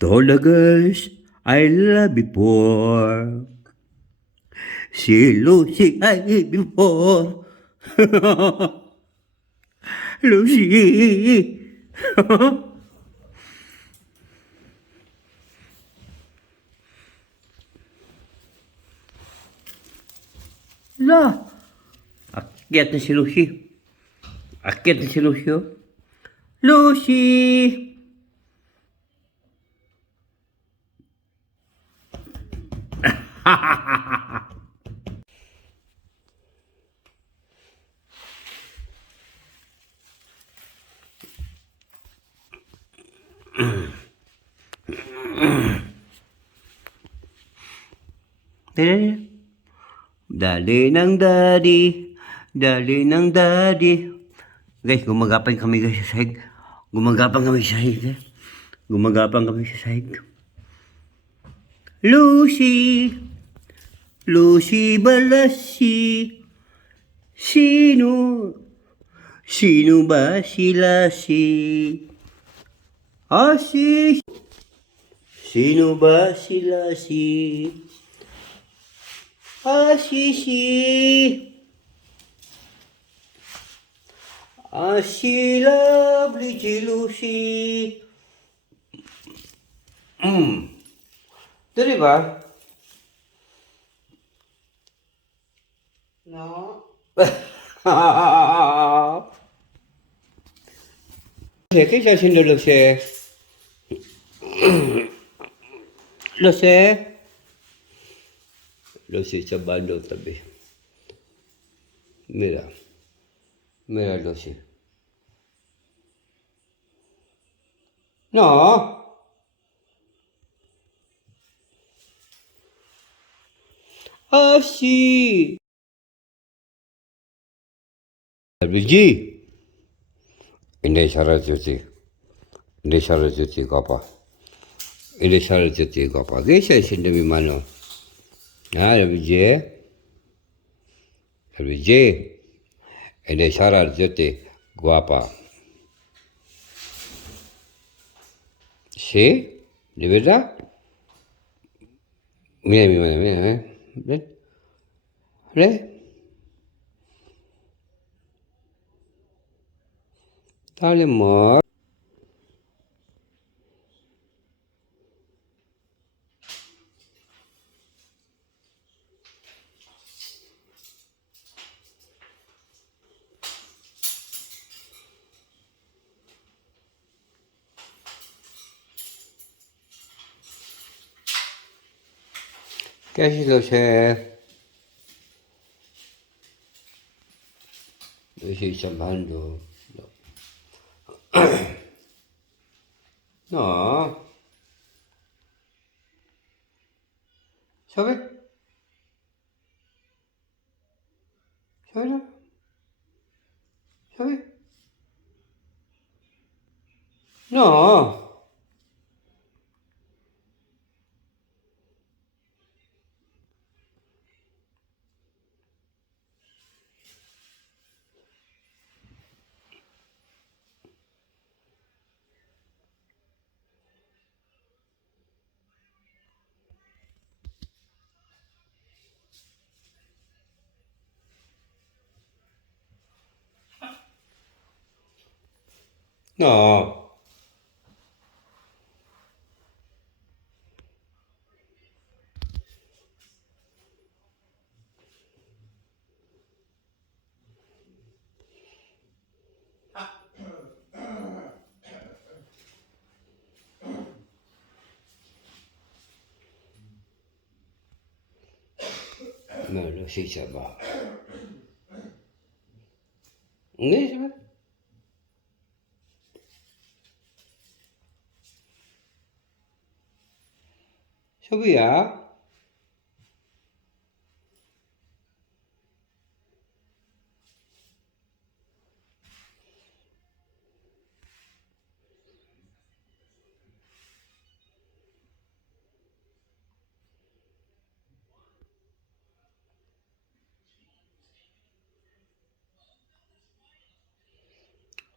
To all the girls I loved before, see Lucy I hate before. Lucy. La, akyat na si Lucy. Akyat na si Lucy. Oh. Lucy! Dali ng daddy, dali ng daddy. Guys, gumagapang kami guys sa sahig. Gumagapang kami sa sahig. Eh. Gumagapang kami sa sahig. Lucy, Lucy Balasi. Sino? Sino ba sila si? Si. Sino ba sila si? Si. Si lovely Lucy. Dali ba? No. Cái sao xin được xe? Lo xe? Lo xe sa bando tabi. Mira. Mira lo xe. No. Si. Luigi. Hindi sarazzuti. Hindi sarazzuti kapa. Hindi sarazzuti kapa. Che sei sendo mi mano? Luigi. Luigi. Hindi sarazzuti guapa. Sì? Di verità? Mira mi mano, mira, Ven. Ven. Tale amor. Che lo c'è? Dove sei chiamando? No. No. Sabe? Sabe? Sabe? No. No. No, lo si chiama. Ne sabe? Sabi ya?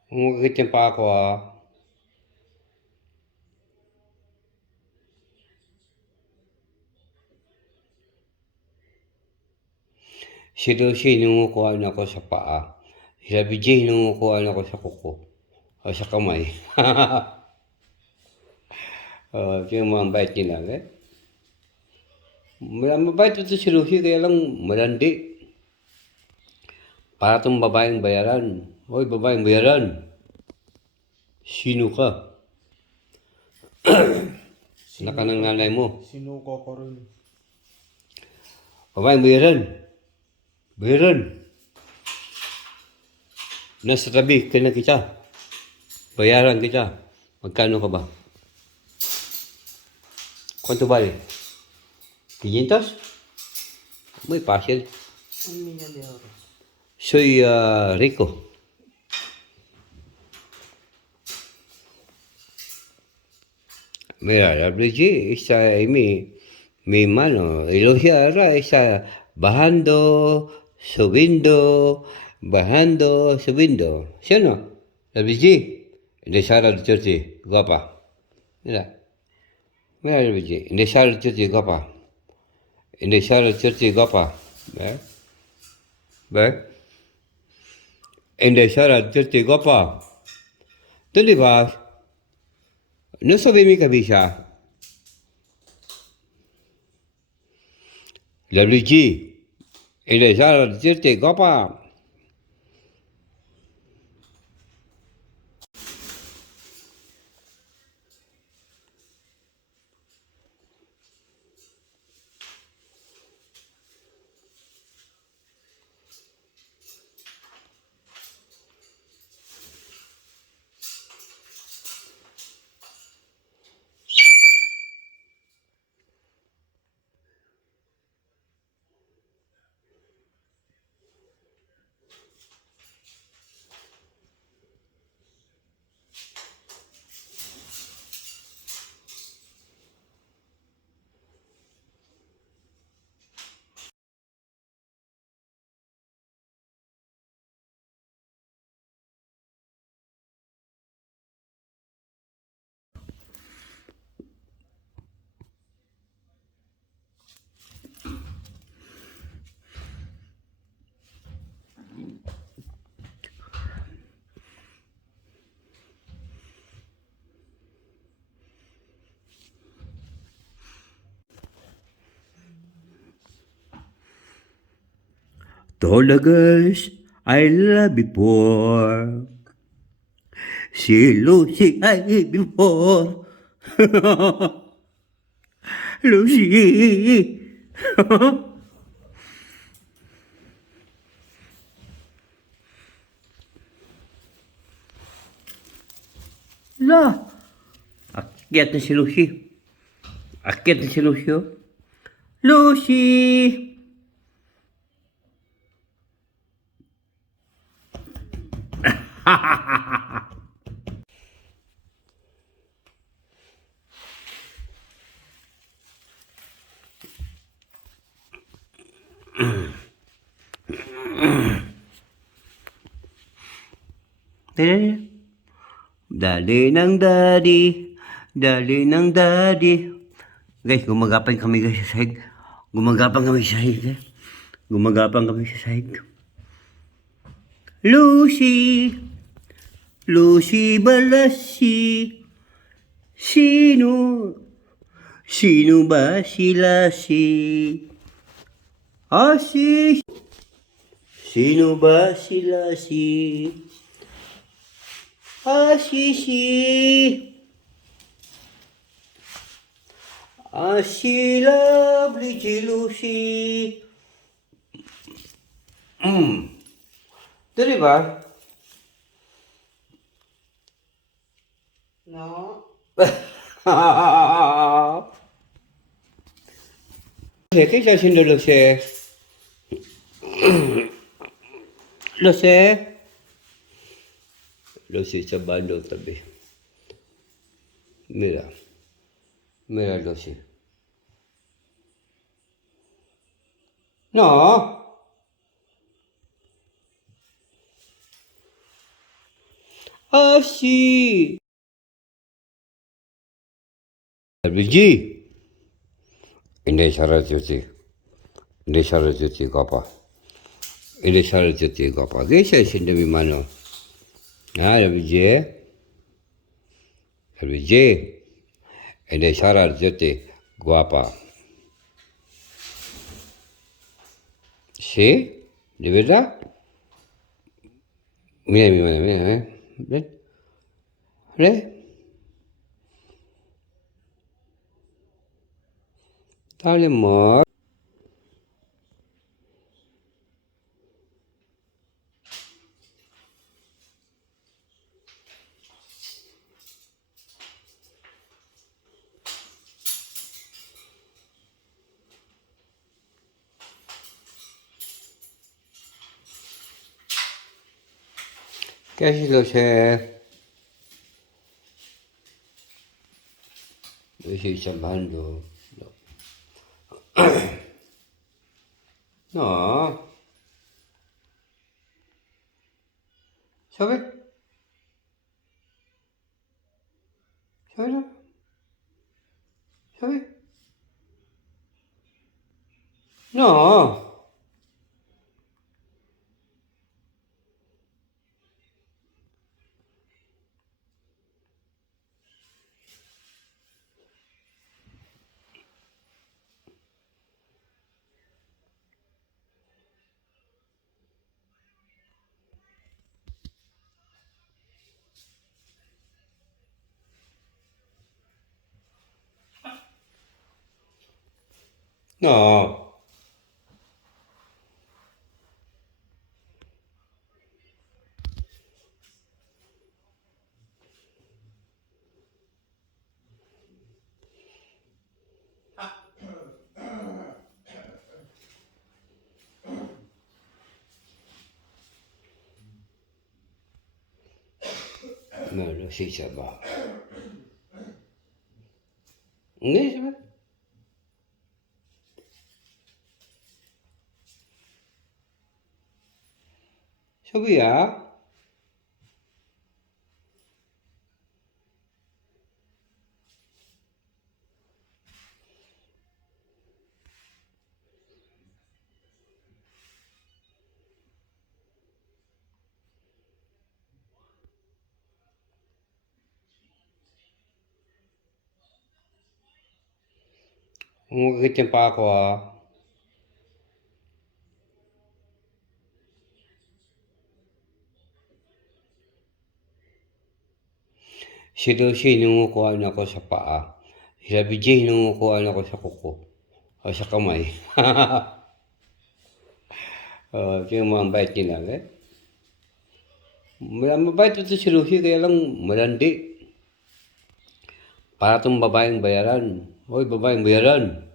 Umakitin pa ako ah. Si Lucy, nangungukuhan ako sa paa. Si Rabi J, nangungukuhan ako sa kuko. O sa kamay. Yung mga bait nila, eh. Mabait ito si Lucy, kaya lang malandi. Para itong babaeng bayaran. Hoy, babaeng bayaran. Sino ka? Naka ng nanay mo. Sinuko ko rin. Babaeng bayaran. Bayaran. Nasa tabi ka na kita. Bayaran kita. Magkano ka ba? ¿Cuánto vale? ¿500? Muy fácil. 1 millón de euros. Soy rico. Mira, la Brigitte está en mi mano. Y Lucia ahora está bajando, subiendo, bajando, subiendo. ¿Sí o no? La Brigitte. De Sara Churchi, guapa. Mira. Mira la Brigitte. De Sara Churchi, guapa. De Sara Churchi, guapa. ¿Ves? ¿Ves? De Sara Churchi, guapa. ¿Dónde vas? No sobre mi cabeza. La Brigitte. De Sara Churchi, guapa. Tolagas, I love before. Si Lucy ay before. Lucy. La. Akyat na si Lucy. Akyat na si Lucy. Oh. Lucy. Dali ng daddy, dali ng daddy. Guys, gumagapang kami guys sa sahig. Gumagapang kami sa sahig. Eh. Gumagapang kami sa sahig. Lucy, Lucy Balasi. Sino? Sino ba sila si? Si. Sino ba sila si? Si. Si lovely si Lucy. Dali ba? No. ¿Qué está haciendo Lucy? Lucy? Lucy sa bando tabi. Mira. Mira Lucy. No. Si. Luigi. Hindi siya Lucy. Hindi siya Lucy ka pa. Ile sarıltıtı kapa. Geçer şimdi mi mano? Ha, LBG. Ile sarıltıtı guapa. ¿Sí? ¿De verdad? Mira mi mano, mira, ¿eh? ¿Ven? ¿Ven? Dale, amor. ¿Qué es lo sé? Yo estoy llamando. No. ¿Sabes? ¿Sabes? ¿Sabes? No. No. No, no, sí se va. Ne sabes? ¿Sabía? Umagkit pa ako ah. Si Lucy, hinungukuhan ako sa paa. Si BJ, hinungukuhan ako sa kuko. O sa kamay. Ito yung mga bait nila, eh. Mabait ito si Lucy, kaya lang malandi. Para itong babaeng bayaran. Hoy, babaeng bayaran.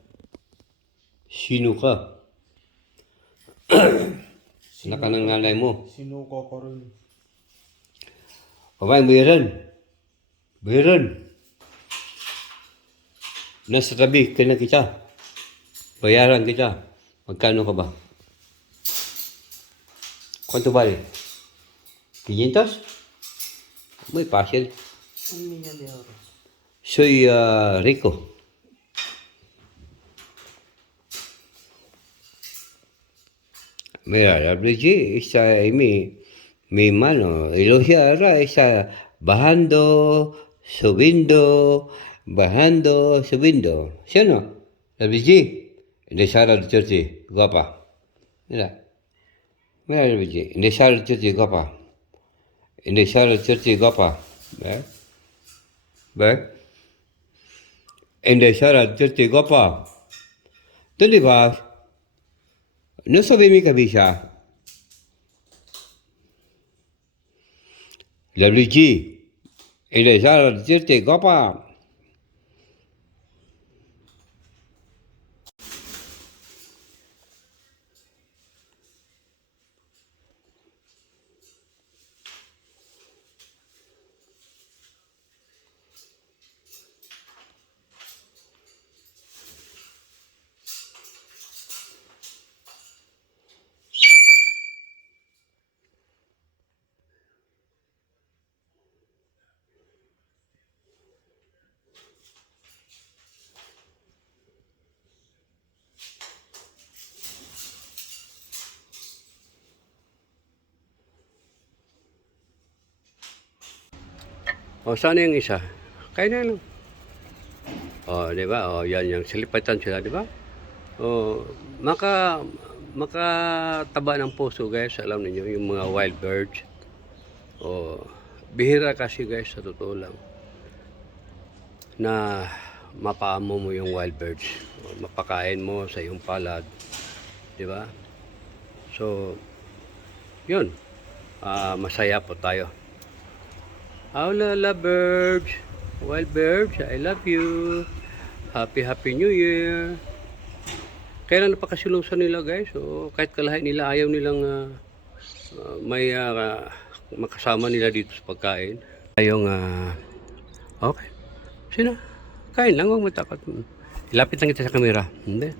Sino ka? Anak ka ng nanay mo. Sinuko ko rin. Babaeng bayaran. Bayaran. Nasa tabi ka na kita. Bayaran kita. Magkano ka ba? ¿Cuánto vale? ¿500? Muy fácil. 1 milyon euros. Soy rico. Mira, la Brigitte está ahí mi mano. Y los ahora está bajando, subiendo, bajando, subiendo. ¿Sí o no? La Brigitte. De Sara Churchi, guapa. Mira. Mira la Brigitte. De Sara Churchi, guapa. De Sara Churchi, guapa. ¿Ves? ¿Ves? De Sara Churchi, guapa. ¿Dónde vas? No sobre mi cabeza. La Brigitte. De Sara Churchi, guapa. O, sana yung isa? Kain na lang. O, di ba? O, yan yung silipatan sila, di ba? O, makataba ng puso, guys. Alam niyo yung mga wild birds. O, bihira kasi, guys, sa totoo lang, na mapaamo mo yung wild birds. O, mapakain mo sa iyong palad. Di ba? So, yun. Masaya po tayo. Hola, birds. Wild birds, I love you. Happy New Year. Kailan napakasilungsan nila, guys. So, kahit kalahi nila, ayaw nilang may makasama nila dito sa pagkain. Ayong, okay. Sino? Kain lang, huwag matakot. Ilapit lang kita sa kamera. Hindi.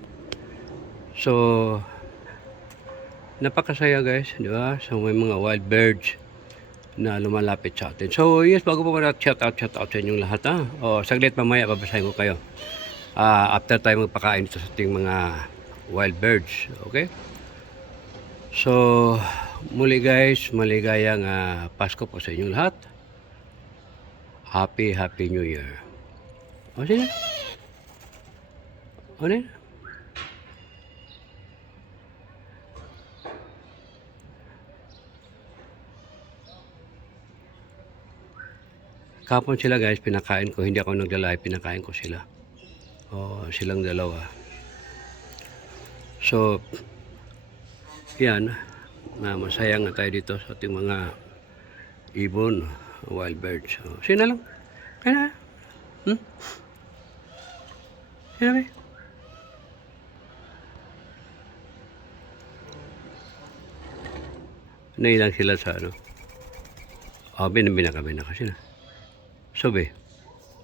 So, napakasaya, guys, di ba? So, may mga wild birds na lumalapit sa atin. So, yes, bago po shout out sa inyong lahat, ha? O, saglit mamaya, babasahin ko kayo. After tayo magpakain dito sa ating mga wild birds, okay? So, muli guys, maligayang Pasko po sa inyong lahat. Happy New Year. O, sige. O, na. Kapon sila, guys, pinakain ko. Hindi ako naglalay, pinakain ko sila. O, silang dalawa. So, yan. Masaya nga tayo dito sa ating mga ibon, wild birds. So, sino lang? Kaya na. Sino ba? Nailang sila sa ano. Binaka kasi na. Sobe,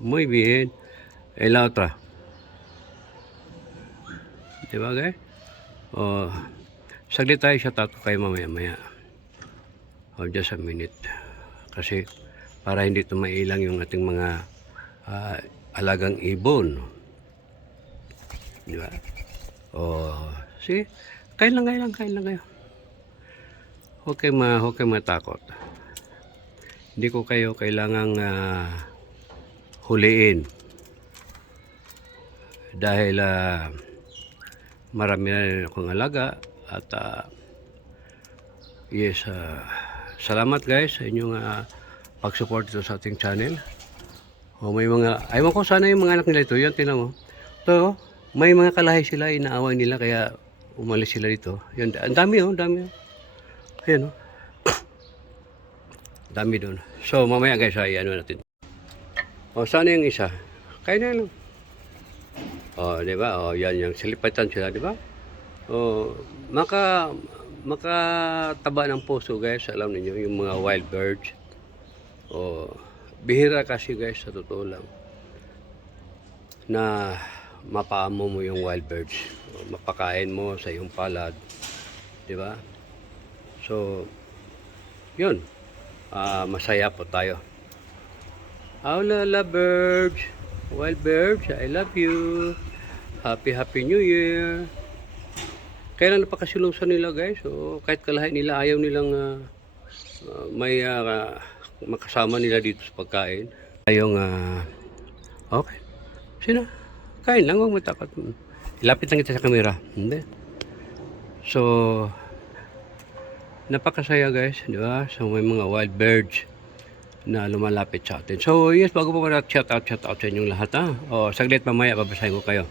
muy bien. La otra. Diba, guys? Saglit tayo siya tato kayo mamaya. Just a minute. Kasi, para hindi ito mailang yung ating mga alagang ibon. Diba? See? Kain lang kayo. Huwag kayo matakot. Hindi ko kayo kailangang huliin dahil marami na rin akong alaga at yes, salamat guys sa inyong pag-support dito sa ating channel. May mga, aywan ko sana yung mga anak nila ito, yan tinan mo. So, may mga kalahi sila, inaaway nila kaya umalis sila dito. Yan, ang dami. Ayan dami doon. So, mamaya guys, ano natin. Sana yung isa? Kain na lang. Di ba? Yan yung silipatan sila, di ba? Makataba ng puso, guys. Alam niyo yung mga wild birds. Bihira kasi, guys, sa totoo lang, na mapaamo mo yung wild birds. Mapakain mo sa iyong palad. Di ba? So, yun. Masaya po tayo. Hola, birds. Wild birds, I love you. Happy New Year. Kailan napakasilungsan nila, guys. So, kahit kalahi nila, ayaw nilang may makasama nila dito sa pagkain. Ayong, okay. Sino? Kain lang, huwag matakot. Ilapit lang kita sa kamera. Hindi. So, napakasaya, guys, di ba? So, may mga wild birds na lumalapit sa atin. So, yes, bago po shout out sa inyong lahat, ha? Saglit mamaya, babasahin ko kayo.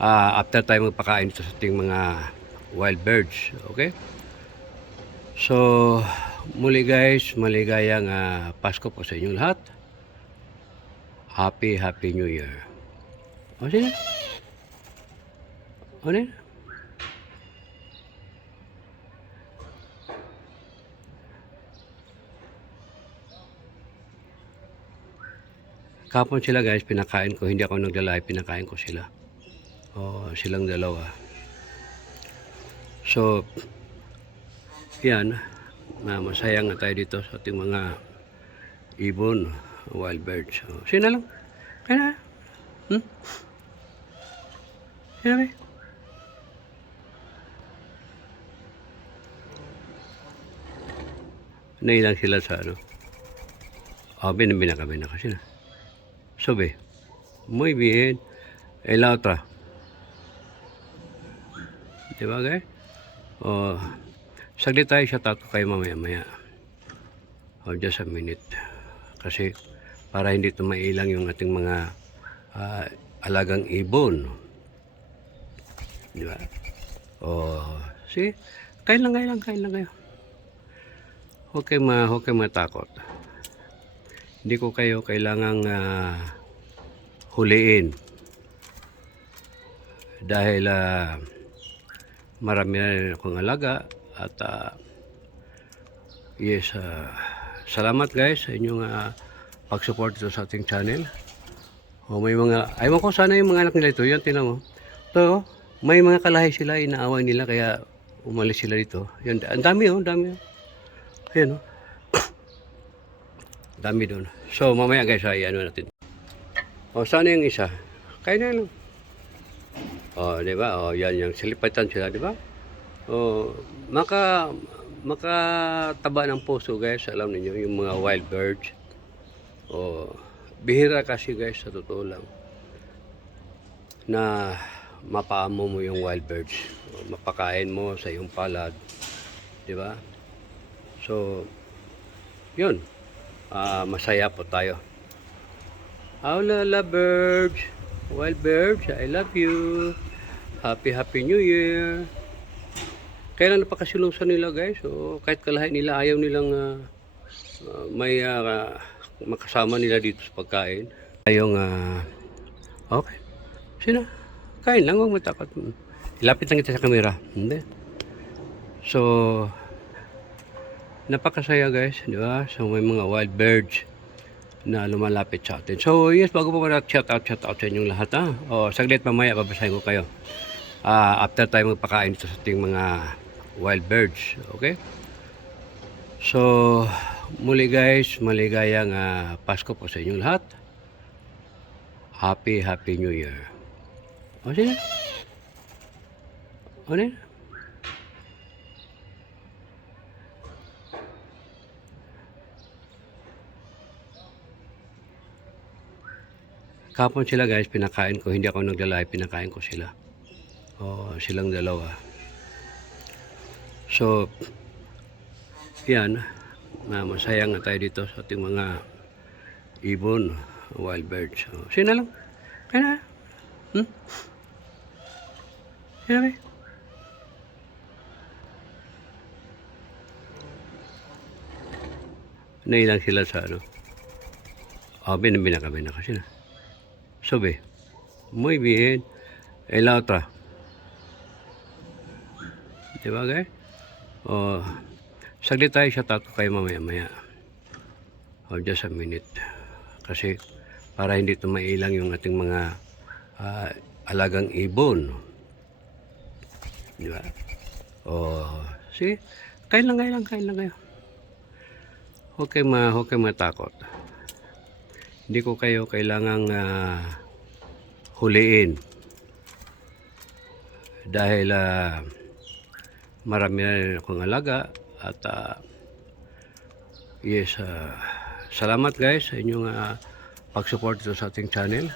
After tayo magpakain dito sa ating mga wild birds, okay? So, muli guys, maligayang Pasko po sa inyong lahat. Happy New Year. O, sige. O, na. Kapon sila, guys, pinakain ko. Hindi ako naglalay, pinakain ko sila. Silang dalawa. So, yan. Masaya nga tayo dito sa ating mga ibon, wild birds. Sino lang? Kaya na. Sino ba? Nailang sila sa ano. Ven, ven acá, ¿sí? Sube. Muy bien. En la otra. Diba guys? O, saglit tayo shoutout ko kayo mamaya-maya. O, just a minute. Kasi para hindi tumailang yung ating mga alagang ibon. Diba? O, see? Kain lang kayo. Huwag kayo matakot. Hindi ko kayo kailangang huliin. Dahil marami na akong alaga at yes, salamat guys sa inyong pag-support dito sa ating channel. O may mga, aywan ko sana yung mga anak nila ito, yan tinan mo. Ito, may mga kalahi sila, inaaway nila kaya umalis sila dito. Yan, ang dami dami. Ayan dami doon. So mamaya guys, ano natin. O sana yung isa? Kain na lang. O, di ba? O, yan yung silipatan sila, di ba? O, makataba ng puso guys, alam niyo yung mga wild birds. O, bihira kasi guys, sa totoo lang, na mapaamo mo yung wild birds. O, mapakain mo sa iyong palad, di ba? So, yun. Masaya po tayo. Hola birds, wild birds, I love you. Happy New Year. Kailan napakasilungsan nila guys. So, kahit kalahi nila, ayaw nilang may makasama nila dito sa pagkain. Ayong, okay. Sino? Kain lang, huwag matakot. Ilapit lang kita sa camera. Hindi. So, napakasaya guys, di ba? So, may mga wild birds na lumalapit sa atin. So, yes, bago po muna shout out sa inyong lahat, ha? O, saglit mamaya, babasahin ko kayo. After tayo magpakain dito sa ating mga wild birds, okay? So, muli guys, maligayang Pasko po sa inyong lahat. Happy New Year. O, sige. O, sige. Kapon sila guys, pinakain ko. Hindi ako naglalay, pinakain ko sila. O, silang dalawa. So, yan. Masaya nga tayo dito sa ating mga ibon, wild birds. So, sino lang? Kaya na? Sino ba? Nailang sila sa ano. Binaka sila. Sube. Muy bien. En la otra. Diba guys? O, saglit tayo shoutout ko kayo mamaya-maya. O, just a minute. Kasi para hindi tumailang yung ating mga alagang ibon. Diba? O, see? Kain lang kayo. Huwag kayo matakot. Hindi ko kayo kailangang huliin. Dahil marami na akong alaga at yes, salamat guys sa inyong pag-support dito sa ating channel.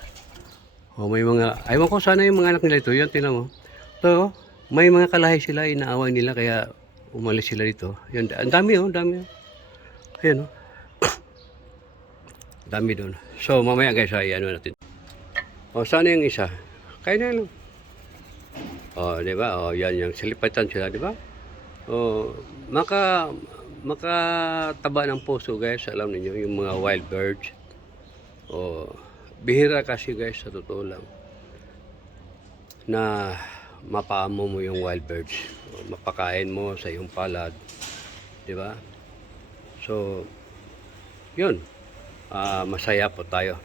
O may mga, aywan ko sana yung mga anak nila ito, yan tinan mo. Ito, may mga kalahi sila, inaaway nila kaya umalis sila dito. Yan, ang dami dami. Ayan dami doon. So mamaya guys, ano natin. O sana yung isa? Kain na lang. O, di ba? O, yan yung silipatan sila, di ba? O, makataba ng puso guys, alam niyo yung mga wild birds. O, bihira kasi guys, sa totoo lang, na mapaamo mo yung wild birds. O, mapakain mo sa iyong palad, di ba? So, yun. Masaya po tayo.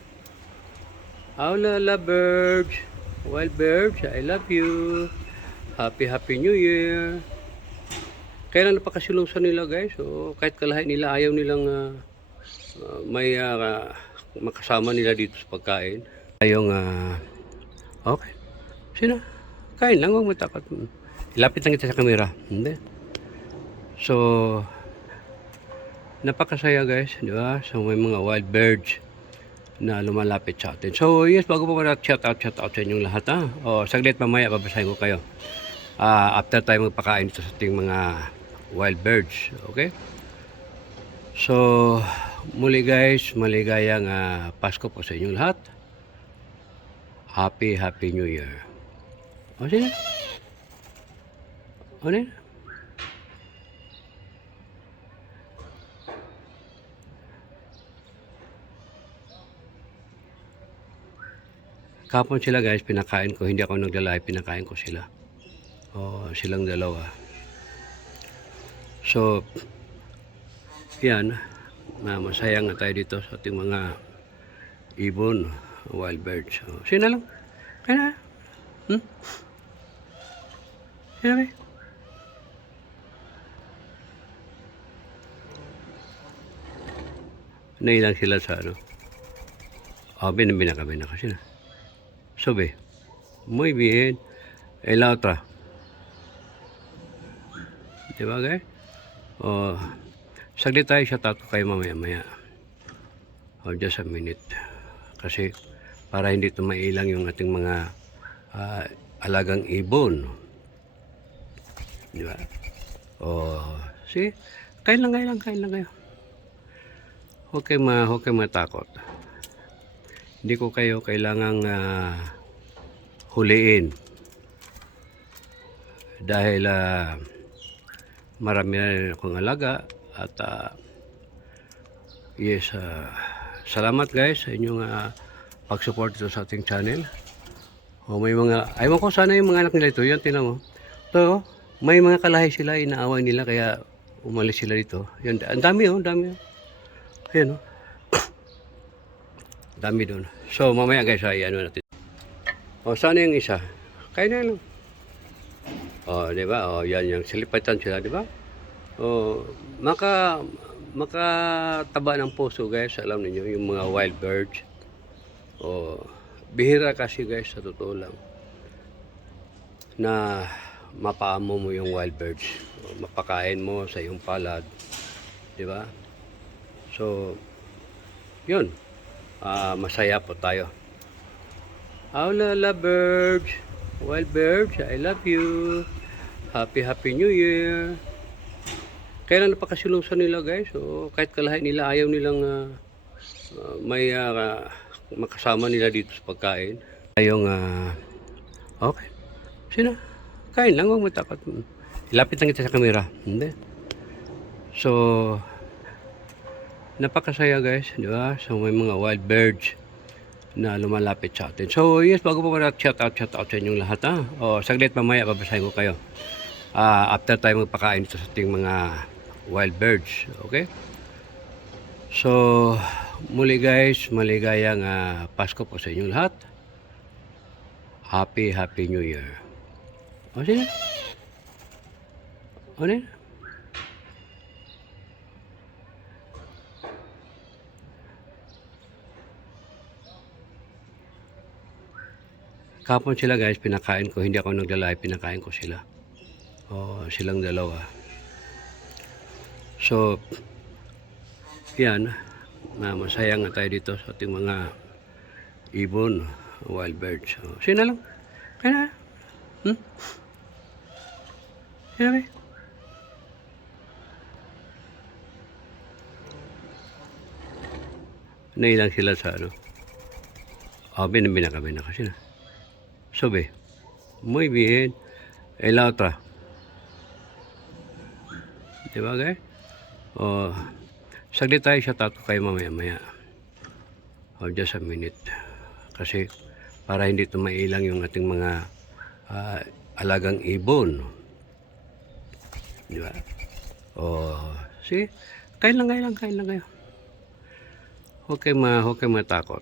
Hola birds, wild birds, I love you. Happy New Year. Kailan napakasilungsan nila guys. So, kahit kalahi nila, ayaw nilang may makasama nila dito sa pagkain. Ayong, okay. Sino? Kain lang, huwag matakot. Ilapit lang kita sa camera. Hindi. So, Napakasaya guys, di ba? So may mga wild birds na lumalapit sa atin. So yes, bago po na shout out sa inyong lahat ha. O saglit mamaya babasahin ko kayo. After tayo magpakain dito sa ating mga wild birds. Okay? So muli guys, maligayang Pasko po sa inyong lahat. Happy New Year. O sige. Ano yun? Kapon sila guys, pinakain ko. Hindi ako naglalay, pinakain ko sila. Silang dalawa. So, yan. Masaya nga tayo dito sa ating mga ibon, wild birds. Sino lang? Kaya na? Sino ba? Nailang sila sa ano? Binabina kasi na. Sobe, muy bien. La otra. Diba guys? Saglit tayo siya tato kayo mamaya. Just a minute. Kasi para hindi tumailang yung ating mga alagang ibon. Diba? See? Kain lang kayo. Huwag kayo matakot. Hindi ko kayo kailangang huliin dahil marami na akong alaga at yes, salamat guys sa inyong pag-support dito sa ating channel. May mga, aywan ko sana yung mga anak nila ito, yan tinan mo. Ito, may mga kalahi sila, inaaway nila kaya umalis sila dito. Yan, ang dami. Ayan dami doon. So mamaya guys ay ano natin. Sana yung isa? Kaya na lang. Di ba? Yan yung silipatan sila, di ba? Makataba ng puso guys, alam niyo yung mga wild birds. Bihira kasi guys sa totoo lang na mapaamo mo yung wild birds. Mapakain mo sa iyong palad, di ba? So yun. Masaya po tayo. Hola birds, wild birds, I love you. Happy New Year. Kailan napakasilungsan nila guys. Kahit kalahi nila, ayaw nilang may makasama nila dito sa pagkain. Okay. Sino? Kain lang, huwag matakot. Ilapit lang kita sa kamera. Hindi. So, napakasaya guys, di ba? So may mga wild birds na lumalapit sa atin. So yes, bago po na shout out sa inyong lahat ha. Saglit mamaya babasahin ko kayo. After tayo magpakain dito sa ating mga wild birds. Okay? So muli guys, maligayang Pasko po sa inyong lahat. Happy New Year. Sige. Ano yun? Kapon sila guys, pinakain ko. Hindi ako naglalay, pinakain ko sila. Silang dalawa. So, yan. Masaya nga tayo dito sa ating mga ibon, wild birds. Sino lang? Kaya na? Sino ba? Nailang sila sa ano? Binabina kasi na. Sobe, muy bien. La otra. Diba guys? Saglit tayo siya tato kayo mamaya. Just a minute. Kasi para hindi tumailang yung ating mga alagang ibon. Diba? See? Kain lang kayo. Huwag kayo matakot.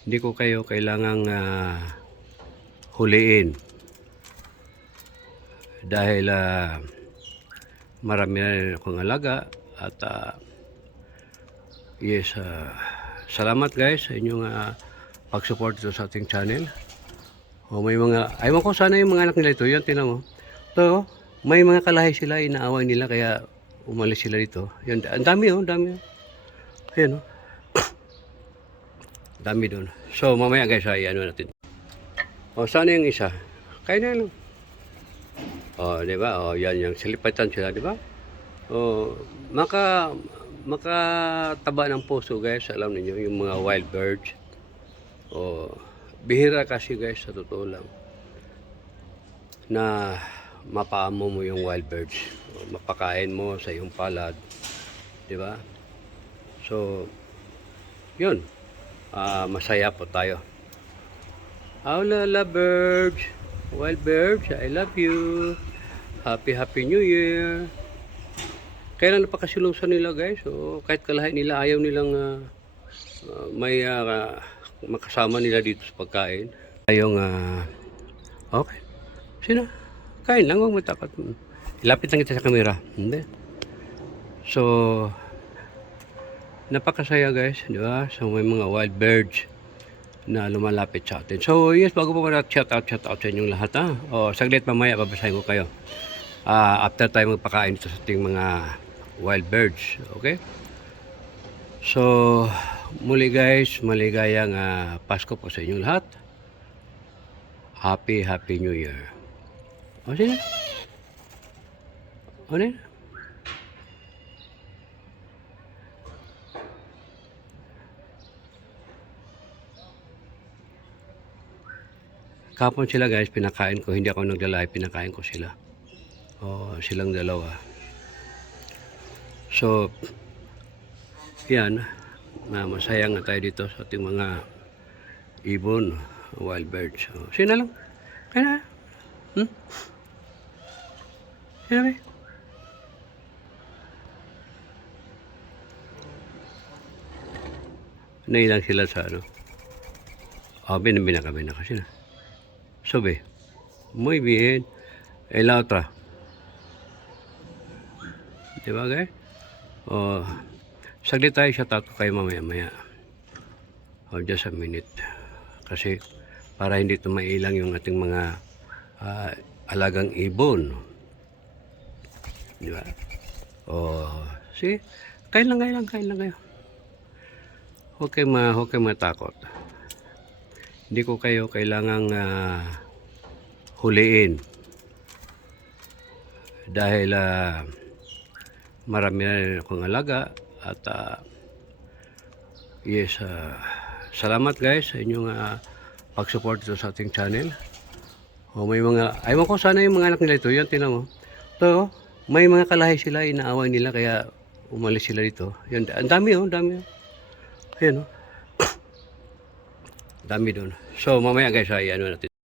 Hindi ko kayo kailangang huliin dahil marami na akong alaga at yes, salamat guys sa inyong pag-support dito sa ating channel. May mga, aywan ko sana yung mga anak nila ito, yan tinan mo. Ito, may mga kalahi sila, inaaway nila kaya umalis sila dito. Yun, ang dami oh, ang dami. Ayan oh. Dami doon. So mamaya guys, ay ano natin. O sana yung isa? Kain na lang. O, di ba? O, yan yung silipatan sila, di ba? O, makataba ng puso guys, alam niyo yung mga wild birds. O, bihira kasi guys, sa totoo lang, na mapaamo mo yung wild birds. O, mapakain mo sa iyong palad, di ba? So, yun. Masaya po tayo. Aulala birds, wild birds, I love you. Happy New Year. Kailan napakasilungsan nila guys. So, kahit kalahin nila, ayaw nilang may makasama nila dito sa pagkain. Ayong, okay. Sino? Kain lang, huwag matakot. Ilapit lang kita sa camera. Hindi. So, napakasaya guys, di ba? So, may mga wild birds na lumalapit sa atin. So, yes, bago po na shout out sa inyong lahat, ha? O, saglit mamaya, babasahin ko kayo. After tayo magpakain dito sa ating mga wild birds, okay? So, muli guys, maligayang Pasko po sa inyong lahat. Happy New Year. O, sige. Ano yun? Kapon sila guys, pinakain ko. Hindi ako naglalay, pinakain ko sila. O, silang dalawa. So, yan. Masaya nga tayo dito sa ating mga ibon, wild birds. So, sino lang? Kaya na? Sino ba? Nailang sila sa ano? Binabina ka sila. Sube. Muy bien. La otra. Diba guys? O, saglit tayo siya tato kayo mamaya. O, just a minute. Kasi, para hindi tumailang yung ating mga alagang ibon. Diba? O, see? Kain lang kayo. Huwag kayo matakot. Hindi ko kayo kailangang huliin. Dahil marami na akong alaga at yes, salamat guys sa inyong pag-support dito sa ating channel. O may mga, aywan ko sana yung mga anak nila ito, yan tinan mo. Ito, may mga kalahi sila, inaaway nila kaya umalis sila dito. Yan, ang dami oh, dami. Ayan oh. Dami doon. So mamaya guys, ay ano natin.